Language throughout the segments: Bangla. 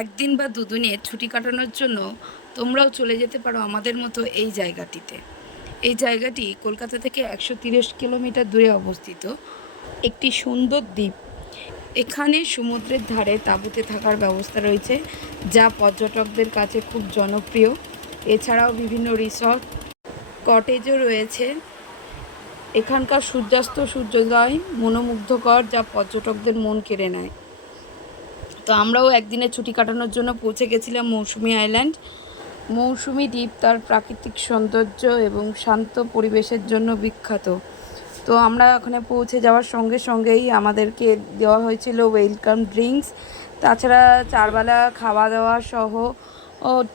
একদিন বা দুদিনের ছুটি কাটানোর জন্য তোমরাও চলে যেতে পারো আমাদের মতো এই জায়গাটিতে। এই জায়গাটি কলকাতা থেকে 130 কিলোমিটার দূরে অবস্থিত একটি সুন্দর দ্বীপ। এখানে সমুদ্রের ধারে তাঁবুতে থাকার ব্যবস্থা রয়েছে, যা পর্যটকদের কাছে খুব জনপ্রিয়। এছাড়াও বিভিন্ন রিসর্ট, কটেজও রয়েছে। এখানকার সূর্যাস্ত সূর্যোদয় মনোমুগ্ধকর, যা পর্যটকদের মন কেড়ে নেয়। তো আমরাও একদিনের ছুটি কাটানোর জন্য পৌঁছে গেছিলাম মৌসুমী আইল্যান্ড। মৌসুমী দ্বীপ তার প্রাকৃতিক সৌন্দর্য এবং শান্ত পরিবেশের জন্য বিখ্যাত। তো আমরা ওখানে পৌঁছে যাওয়ার সঙ্গে সঙ্গেই আমাদেরকে দেওয়া হয়েছিল ওয়েলকাম ড্রিঙ্কস। তাছাড়া চারবেলা খাওয়া দাওয়া সহ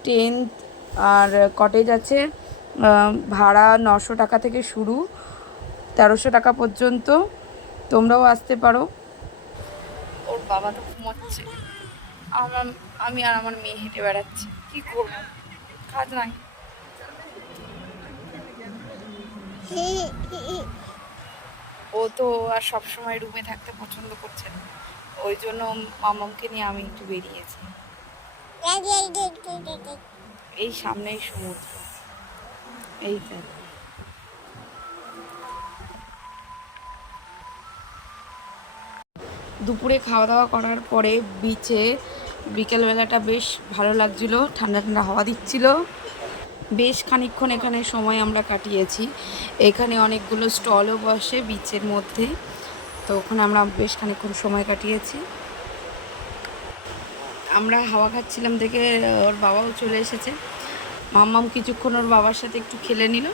টেন্ট আর কটেজ আছে। ভাড়া 900 টাকা থেকে শুরু, 1300 টাকা পর্যন্ত। তোমরাও আসতে পারো। ওর বাবা তো ঘুমাচ্ছে, আমি আর আমার মেয়ে হেঁটে বেড়াচ্ছি, কি করব, কাজ নাই। ও তো আর সবসময় রুমে থাকতে পছন্দ করছে না, ওই জন্য মামাকে নিয়ে আমি একটু বেরিয়েছি। এই সামনেই সমুদ্র, এই দেখো। দুপুরে খাওয়া দাওয়া করার পরে বিচে বিকেলবেলাটা বেশ ভালো লাগছিল, ঠান্ডা ঠান্ডা হাওয়া দিচ্ছিল। বেশ খানিকক্ষণ এখানে সময় আমরা কাটিয়েছি। এখানে অনেকগুলো স্টলও বসে বিচের মধ্যে, তো ওখানে আমরা বেশ খানিকক্ষণ সময় কাটিয়েছি। আমরা হাওয়া খাচ্ছিলাম দেখে ওর বাবাও চলে এসেছে। মাম্মাম কিছুক্ষণ ওর বাবার সাথে একটু খেলে নিল।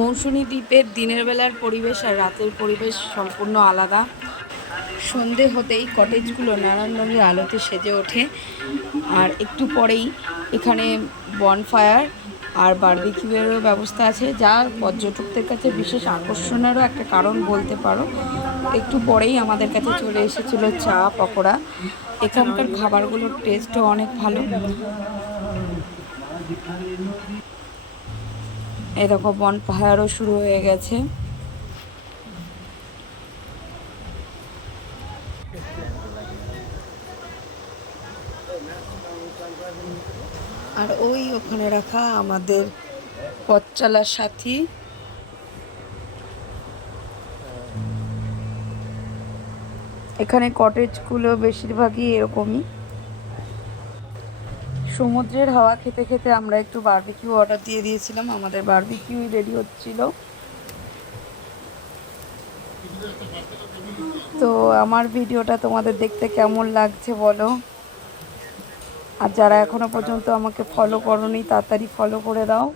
মৌসুমী দ্বীপের দিনের বেলার পরিবেশ আর রাতের পরিবেশ সম্পূর্ণ আলাদা। সন্ধে হতেই কটেজগুলো নানান রঙের আলোতে সেজে ওঠে, আর একটু পরেই এখানে বনফায়ার আর বারবিকিউয়েরও ব্যবস্থা আছে, যা পর্যটকদের কাছে বিশেষ আকর্ষণেরও একটা কারণ বলতে পারো। একটু পরেই আমাদের কাছে চলে এসেছিল চা পকোড়া। এখানকার খাবারগুলোর টেস্টও অনেক ভালো। এরকম বনফায়ারও শুরু হয়ে গেছে। আর ওই ওখানে রাখা আমাদের পথচালার সাথী। এখানে কটেজগুলো বেশিরভাগই এরকমই। সমুদ্রের হাওয়া খেতে খেতে আমরা একটু বারবিকিউ অর্ডার দিয়ে দিয়েছিলাম, আমাদের বারবিকিউ রেডি হচ্ছিল। তো আমার ভিডিওটা তোমাদের দেখতে কেমন লাগছে বলো। আর যারা এখনো পর্যন্ত আমাকে ফলো করোনি, তাড়াতাড়ি ফলো করে দাও।